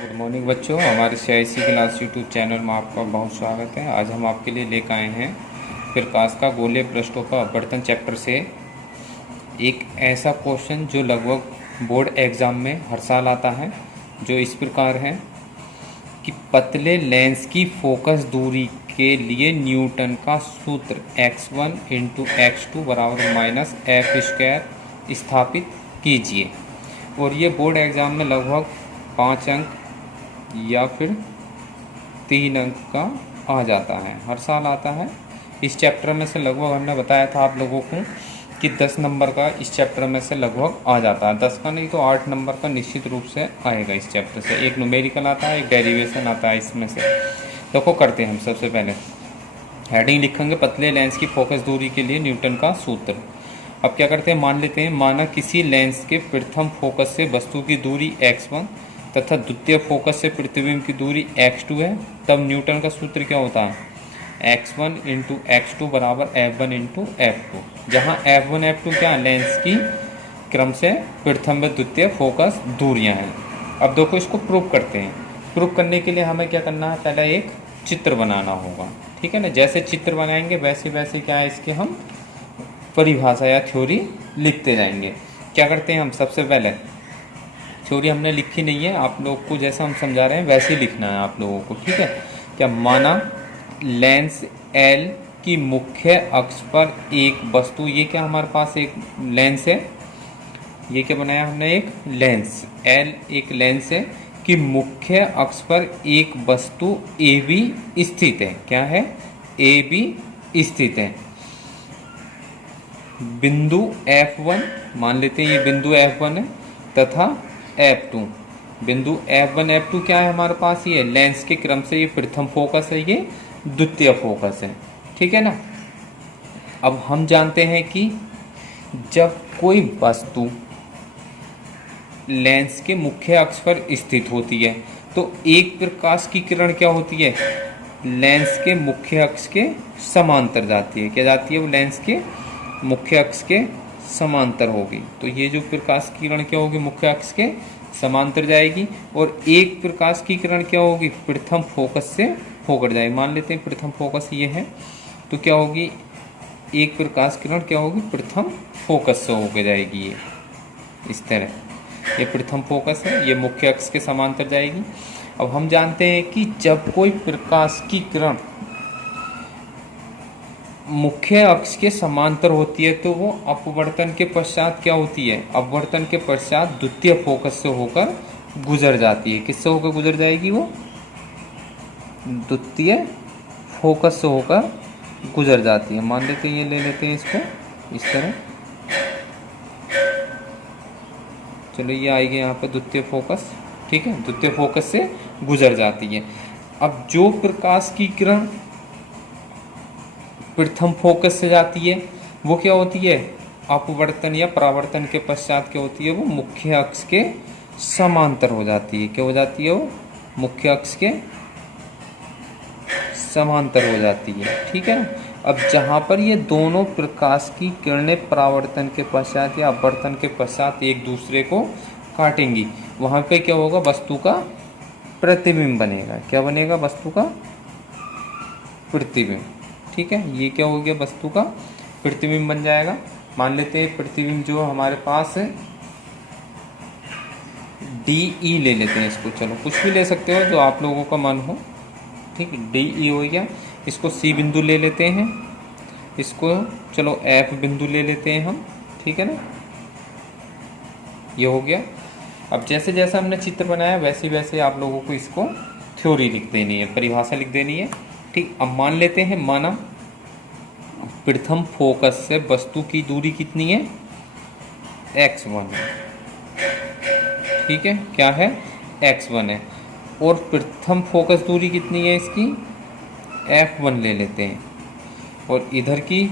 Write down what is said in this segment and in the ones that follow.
Good morning बच्चों, हमारे CIC class YouTube channel में आपका बहुत स्वागत है। आज हम आपके लिए लेकर आए हैं प्रकाश का गोलीय पृष्ठों का अपवर्तन चैप्टर से एक ऐसा क्वेश्चन जो लगभग बोर्ड एग्ज़ाम में हर साल आता है, जो इस प्रकार है कि पतले लेंस की फोकस दूरी के लिए न्यूटन का सूत्र x1 इंटू x2 बराबर माइनस एफ स्क्वायर स्थापित कीजिए। और ये बोर्ड एग्ज़ाम में लगभग 5 अंक या फिर 3 अंक का आ जाता है, हर साल आता है। इस चैप्टर में से लगभग हमने बताया था आप लोगों को कि 10 नंबर का इस चैप्टर में से लगभग आ जाता है। 10 का नहीं तो 8 नंबर का निश्चित रूप से आएगा इस चैप्टर से। एक न्यूमेरिकल आता है, एक डेरिवेशन आता है इसमें से। देखो करते हैं हम। सबसे पहले हेडिंग लिखेंगे पतले लेंस की फोकस दूरी के लिए न्यूटन का सूत्र। अब क्या करते हैं, मान लेते हैं माना किसी लेंस के प्रथम फोकस से वस्तु की दूरी x1 तथा द्वितीय फोकस से प्रतिबिंब की दूरी x2 है। तब न्यूटन का सूत्र क्या होता है, x1 इंटू x2 बराबर f1 इंटू f2, जहाँ f1 f2 क्या लेंस की क्रम से प्रथम व द्वितीय फोकस दूरियां हैं। अब देखो इसको प्रूव करते हैं। प्रूव करने के लिए हमें क्या करना है, पहले एक चित्र बनाना होगा, ठीक है ना। जैसे चित्र बनाएंगे वैसे वैसे क्या है इसके हम परिभाषा या थ्योरी लिखते जाएंगे। क्या करते हैं हम, सबसे पहले थ्योरी हमने लिखी नहीं है, आप लोग को जैसा हम समझा रहे हैं वैसे ही लिखना है आप लोगों को, ठीक है। क्या माना लेंस L की मुख्य अक्ष पर एक वस्तु, ये क्या हमारे पास एक लेंस है, ये क्या बनाया हमने, एक लेंस L, एक लेंस है कि मुख्य अक्ष पर एक वस्तु AB स्थित है। क्या है, AB स्थित है। बिंदु F1 मान लेते हैं, ये बिंदु F1 है तथा F2। बिंदु F1 F2 क्या है हमारे पास, ये लेंस के क्रम से ये प्रथम फोकस है, ये द्वितीय फोकस है, ठीक है ना। अब हम जानते हैं कि जब कोई वस्तु लेंस के मुख्य अक्ष पर स्थित होती है तो एक प्रकाश की किरण क्या होती है, लेंस के मुख्य अक्ष के समांतर जाती है। क्या जाती है, वो लेंस के मुख्य अक्ष के समांतर होगी। तो ये जो प्रकाश की किरण क्या होगी, मुख्य अक्ष के समांतर जाएगी। और एक प्रकाश की किरण क्या होगी, प्रथम फोकस से होकर जाएगी। मान लेते हैं प्रथम फोकस ये है, तो क्या होगी, एक प्रकाश किरण क्या होगी, प्रथम फोकस से होकर जाएगी। ये इस तरह, ये प्रथम फोकस है, ये मुख्य अक्ष के समांतर जाएगी। अब हम जानते हैं कि जब कोई प्रकाश की किरण मुख्य अक्ष के समांतर होती है तो वो अपवर्तन के पश्चात क्या होती है, अपवर्तन के पश्चात द्वितीय फोकस से होकर गुजर जाती है। किससे होकर गुजर जाएगी, वो द्वितीय फोकस से होकर गुजर जाती है। मान लेते हैं, ये ले लेते हैं इसको इस तरह, चलो ये आएगी यहाँ पे द्वितीय फोकस, ठीक है, द्वितीय फोकस से गुजर जाती है। अब जो प्रकाश की किरण प्रथम फोकस से जाती है वो क्या होती है, अपवर्तन या परावर्तन के पश्चात क्या होती है, वो मुख्य अक्ष के समांतर हो जाती है। क्या हो जाती है, वो मुख्य अक्ष के समांतर हो जाती है, ठीक है। अब जहाँ पर ये दोनों प्रकाश की किरणें परावर्तन के पश्चात या अपवर्तन के पश्चात एक दूसरे को काटेंगी, वहाँ पे क्या होगा, वस्तु का प्रतिबिंब बनेगा। क्या बनेगा, वस्तु का प्रतिबिंब, ठीक है। ये क्या हो गया, वस्तु का प्रतिबिंब बन जाएगा। मान लेते हैं प्रतिबिंब जो हमारे पास है DE ले लेते हैं इसको, चलो कुछ भी ले सकते हो जो आप लोगों का मन हो, ठीक है। DE हो गया, इसको C बिंदु ले लेते हैं, इसको चलो F बिंदु ले लेते हैं हम, ठीक है ना। ये हो गया। अब जैसे जैसे हमने चित्र बनाया वैसे वैसे आप लोगों को इसको थ्योरी लिख देनी है, परिभाषा लिख देनी है, ठीक। अब मान लेते हैं माना प्रथम फोकस से वस्तु की दूरी कितनी है, x1 है, ठीक है। क्या है, x1 है। और प्रथम फोकस दूरी कितनी है इसकी, f1 ले लेते हैं। और इधर की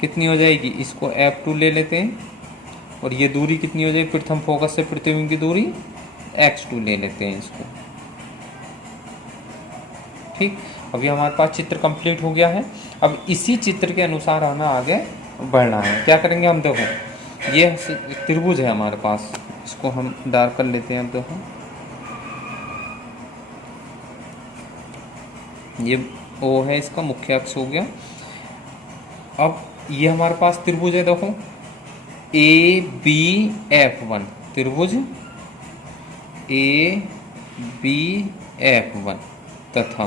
कितनी हो जाएगी, इसको f2 ले लेते हैं। और ये दूरी कितनी हो जाएगी, प्रथम फोकस से प्रतिबिंब की दूरी x2 ले लेते हैं इसको, ठीक। अभी हमारे पास चित्र कंप्लीट हो गया है। अब इसी चित्र के अनुसार हमें आगे बढ़ना है। क्या करेंगे हम, देखो ये त्रिभुज है हमारे पास, इसको हम डार्क कर लेते हैं। अब देखो ये ओ है, इसका मुख्य अक्ष हो गया। अब ये हमारे पास त्रिभुज है, देखो ABF1 त्रिभुज ABF1 तथा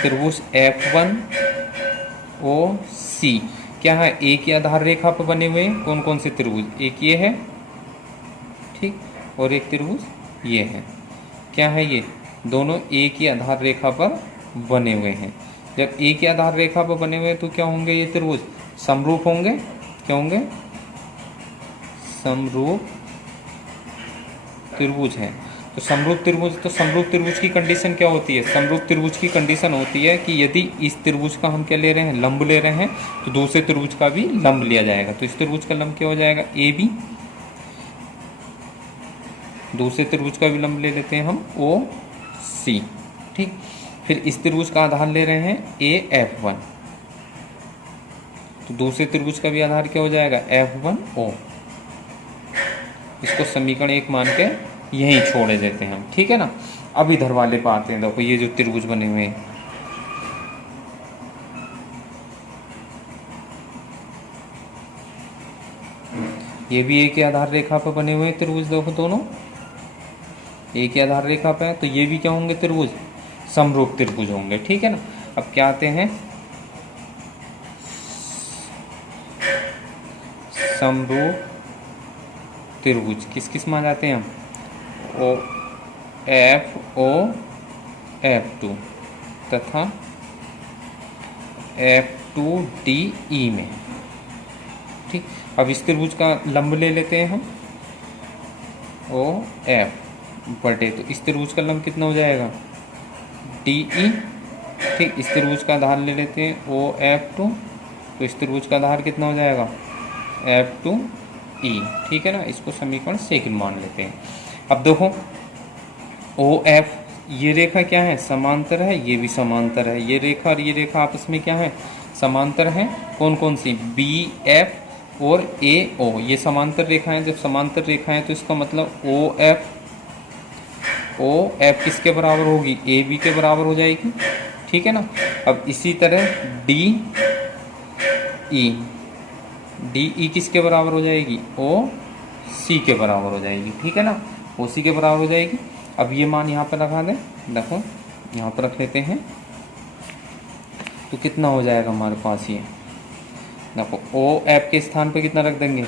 त्रिभुज F1OC क्या है, एक ही आधार रेखा पर बने हुए हैं। कौन कौन से त्रिभुज, एक ये है ठीक, और एक त्रिभुज ये है। क्या है ये, दोनों एक ही आधार रेखा पर बने हुए हैं। जब एक ही आधार रेखा पर बने हुए हैं तो क्या होंगे, ये त्रिभुज समरूप होंगे। क्या होंगे, समरूप त्रिभुज है। तो समरूप त्रिभुज की कंडीशन क्या होती है, समरूप त्रिभुज की कंडीशन होती है कि यदि इस त्रिभुज का हम क्या ले रहे हैं, लंब ले रहे हैं, तो दूसरे त्रिभुज का भी लंब लिया जाएगा। तो इस त्रिभुज का लंब क्या हो जाएगा, AB, दूसरे त्रिभुज का भी लंब ले लेते हैं हम OC, ठीक। फिर इस त्रिभुज का आधार ले रहे हैं AF1, तो दूसरे त्रिभुज का भी आधार क्या हो जाएगा, F1O। इसको समीकरण 1 मान के यहीं छोड़े देते हैं हम, ठीक है ना। अब इधर वाले पे आते हैं, देखो ये जो त्रिभुज बने हुए हैं, ये भी एक ही आधार रेखा पर बने हुए हैं त्रिभुज, देखो दोनों एक ही आधार रेखा पे है, तो ये भी क्या होंगे, त्रिभुज समरूप त्रिभुज होंगे, ठीक है ना। अब क्या आते हैं, समरूप त्रिभुज किस किस मान जाते हैं हम, FOF2 तथा F2DE में, ठीक। अब इस त्रिभुज का लंब ले लेते हैं हम OF बटे, तो इस त्रिभुज का लंब कितना हो जाएगा, DE, ठीक। इस त्रिभुज का आधार ले लेते हैं OF2, तो इस त्रिभुज का आधार कितना हो जाएगा, F2E, ठीक है ना। इसको समीकरण 2 मान लेते हैं। अब देखो OF, ये रेखा क्या है, समांतर है, ये भी समांतर है। ये रेखा और ये रेखा आपस में क्या है, समांतर है। कौन कौन सी, BF और AO, ये समांतर रेखाएं। जब समांतर रेखाएं तो इसका मतलब OF किसके बराबर होगी, AB के बराबर हो जाएगी, ठीक है ना। अब इसी तरह DE किसके बराबर हो जाएगी, OC के बराबर हो जाएगी, ठीक है ना, OC के बराबर हो जाएगी। अब ये मान यहाँ पर रखा दें, देखो यहाँ पर रख लेते हैं, तो कितना हो जाएगा हमारे पास, ये देखो OF के स्थान पे कितना रख देंगे,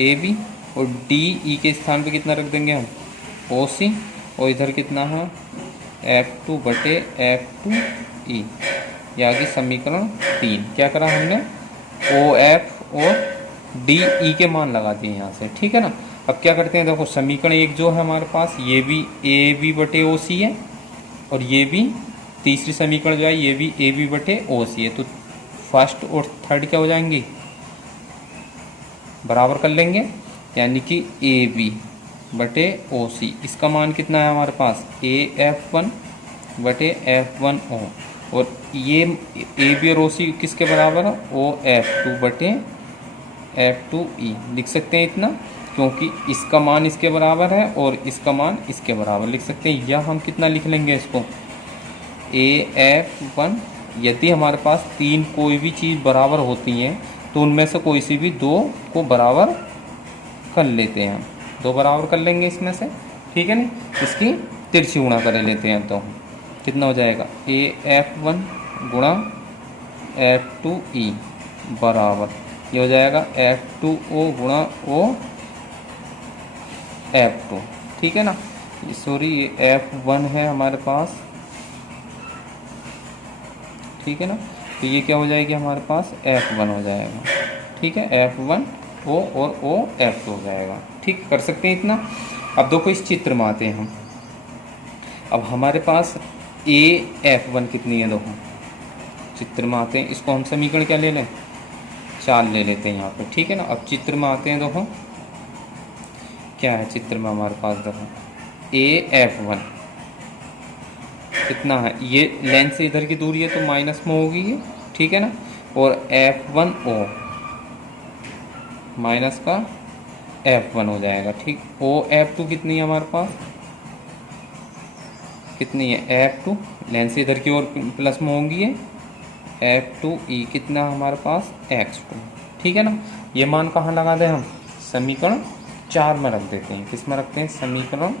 AB, और DE के स्थान पे कितना रख देंगे हम, OC, और इधर कितना है, F2 बटे F2E। ये आ गई समीकरण 3। क्या करा हमने, OF और DE के मान लगा दिए यहाँ से, ठीक है ना। अब क्या करते हैं, देखो समीकरण 1 जो है हमारे पास, ये भी AB बटे OC है, और ये भी तीसरी समीकरण जो है ये भी AB बटे OC है। तो फर्स्ट और थर्ड क्या हो जाएंगी, बराबर कर लेंगे, यानी कि AB बटे OC, इसका मान कितना है हमारे पास, AF1 बटे F1O, और ये AB और OC किसके बराबर है, OF2 बटे F2E। लिख सकते हैं इतना, क्योंकि इसका मान इसके बराबर है और इसका मान इसके बराबर लिख सकते हैं। या हम कितना लिख लेंगे इसको, AF1, यदि हमारे पास 3 कोई भी चीज़ बराबर होती हैं तो उनमें से कोई सी भी 2 को बराबर कर लेते हैं, 2 बराबर कर लेंगे इसमें से, ठीक है ना। इसकी तिरछी गुणा कर लेते हैं, तो कितना हो जाएगा, AF1 गुणा F2E बराबर, ये हो जाएगा F2O गुणा OF2, ठीक है ना। सॉरी, ये F1 है हमारे पास, ठीक है ना। तो ये क्या हो जाएगी हमारे पास, F1 हो जाएगा, ठीक है, F1O और OF2 हो जाएगा, ठीक। कर सकते हैं इतना। अब देखो इस चित्र में आते हैं हम, अब हमारे पास AF1 कितनी है, देखो चित्र में आते हैं, इसको हम समीकरण क्या ले लें, 4 ले लेते हैं यहाँ पर, ठीक है ना। अब चित्र में आते हैं, देखो क्या है चित्र में हमारे पास, देखो AF1 कितना है, ये लेंथ से इधर की दूरी है तो माइनस में होगी ये, ठीक है ना। और F1O माइनस का F1 हो जाएगा, ठीक। OF2 कितनी है हमारे पास, कितनी है F2, लेंस इधर की ओर प्लस में होंगी है F2E कितना हमारे पास x2, ठीक है ना। ये मान कहाँ लगा दें हम, समीकरण 4 में रख देते हैं। किस में रखते हैं, समीकरण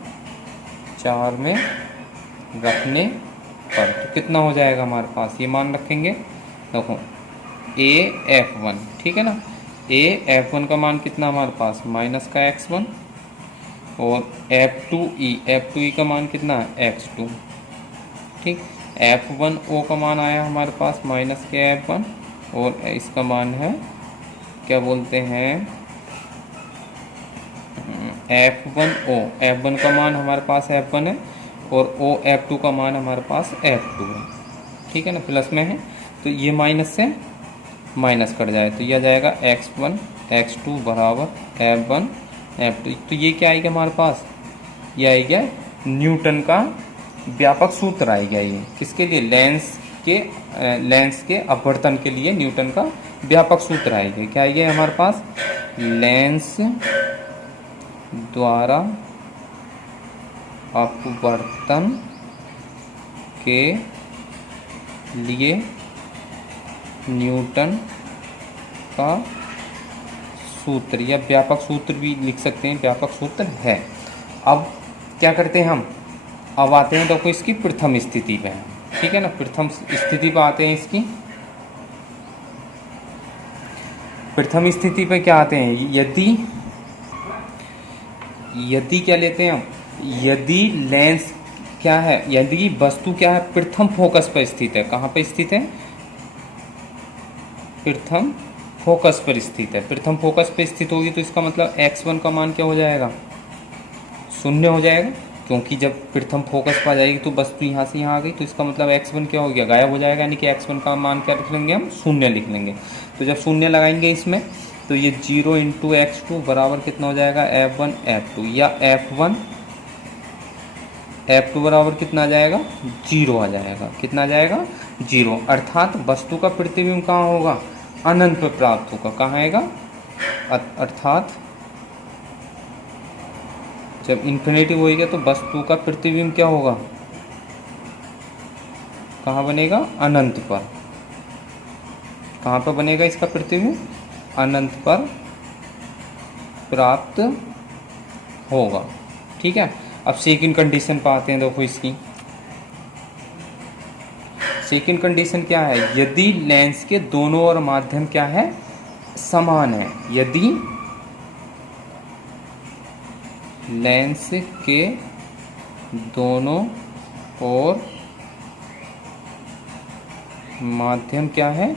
4 में रखने पर तो कितना हो जाएगा हमारे पास, ये मान रखेंगे, देखो AF1, ठीक है ना। AF1 का मान कितना हमारे पास माइनस का x1 और F2E का मान कितना है x2, ठीक। F1O का मान आया हमारे पास माइनस के F1 और इसका मान है क्या बोलते हैं F1 का मान हमारे पास F1 है और F2 का मान हमारे पास F2 है, ठीक है ना, प्लस में है। तो ये माइनस से माइनस कट जाए तो यह जाएगा x1 x2 बराबर F1 F2। तो ये क्या आएगा हमारे पास, ये आएगा न्यूटन का व्यापक सूत्र आएगा। ये किसके लिए, लेंस के अपवर्तन के लिए न्यूटन का व्यापक सूत्र आएगा। क्या आएगा हमारे पास, लेंस द्वारा अपवर्तन के लिए न्यूटन का सूत्र या व्यापक सूत्र भी लिख सकते हैं, व्यापक सूत्र है। अब क्या करते हैं हम, अब आते हैं देखो इसकी प्रथम स्थिति पे, ठीक है ना। प्रथम स्थिति पे आते हैं, इसकी प्रथम स्थिति पे क्या आते हैं, यदि क्या लेते हैं हम, यदि लेंस क्या है, यदि वस्तु क्या है प्रथम फोकस पर स्थित है। कहाँ पे स्थित है, प्रथम फोकस पर स्थित है। प्रथम फोकस पर स्थित होगी तो इसका मतलब x1 का मान क्या हो जाएगा, 0 हो जाएगा, क्योंकि जब प्रथम फोकस पर आ जाएगी तो वस्तु यहाँ से यहाँ आ गई तो इसका मतलब x1 क्या हो गया, गायब हो जाएगा, यानी कि x1 का मान क्या रख लेंगे हम, 0 लिख लेंगे। तो जब 0 लगाएंगे इसमें तो ये 0 × x2 बराबर कितना हो जाएगा, F1 F2, या F2 बराबर कितना आ जाएगा, 0 आ जाएगा। कितना आ जाएगा, 0, अर्थात वस्तु का प्रतिबिंब कहाँ होगा, अनंत पर प्राप्त होगा। कहाँ आएगा, अर्थात जब इन्फिनिटी होएगा तो वस्तु का प्रतिबिंब क्या होगा, कहाँ बनेगा, अनंत पर। कहाँ पर बनेगा इसका प्रतिबिंब, अनंत पर प्राप्त होगा, ठीक है। अब सेकंड कंडीशन पर आते हैं, देखो इसकी सेकंड कंडीशन क्या है, यदि लेंस के दोनों ओर माध्यम क्या है, समान है। यदि लेंस के दोनों ओर माध्यम क्या है,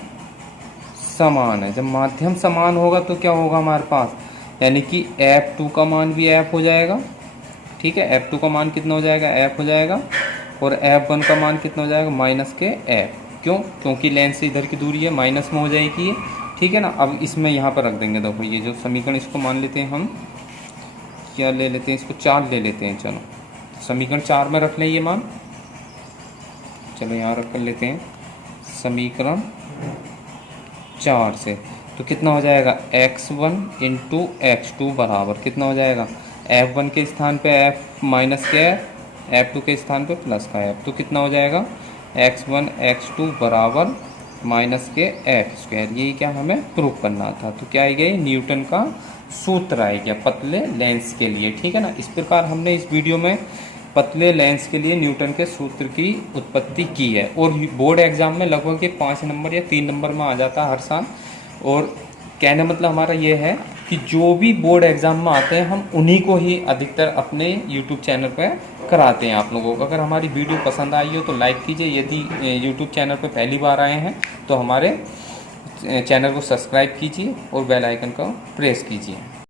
समान है। जब माध्यम समान होगा तो क्या होगा हमारे पास, यानी कि F2 का मान भी F हो जाएगा, ठीक है। F2 का मान कितना हो जाएगा, F हो जाएगा, और F1 का मान कितना हो जाएगा, माइनस के F। क्यों, क्योंकि लेंस से इधर की दूरी है, माइनस में हो जाएगी ये, ठीक है ना। अब इसमें यहाँ पर रख देंगे, देखो ये जो समीकरण, इसको मान लेते हैं हम, क्या ले लेते हैं इसको, 4 ले लेते हैं। चलो समीकरण 4 में रख लें ये मान, चलो यहाँ रख कर लेते हैं समीकरण 4 से। तो कितना हो जाएगा, x1 × x2 बराबर कितना हो जाएगा, F1 के स्थान पे F माइनस के F2 के स्थान पे प्लस का F। तो कितना हो जाएगा, x1 x2 बराबर माइनस के x²। यही क्या हमें प्रूफ करना था। तो क्या आएगा, न्यूटन का सूत्र आएगा पतले लेंस के लिए, ठीक है ना। इस प्रकार हमने इस वीडियो में पतले लेंस के लिए न्यूटन के सूत्र की उत्पत्ति की है। और बोर्ड एग्जाम में लगभग 5 नंबर या 3 नंबर में आ जाता है हर साल। और कहने मतलब हमारा ये है कि जो भी बोर्ड एग्जाम में आते हैं हम उन्हीं को ही अधिकतर अपने यूट्यूब चैनल पर कराते हैं आप लोगों को। अगर हमारी वीडियो पसंद आई हो तो लाइक कीजिए, यदि यूट्यूब चैनल पर पहली बार आए हैं तो हमारे चैनल को सब्सक्राइब कीजिए और बेल आइकन को प्रेस कीजिए।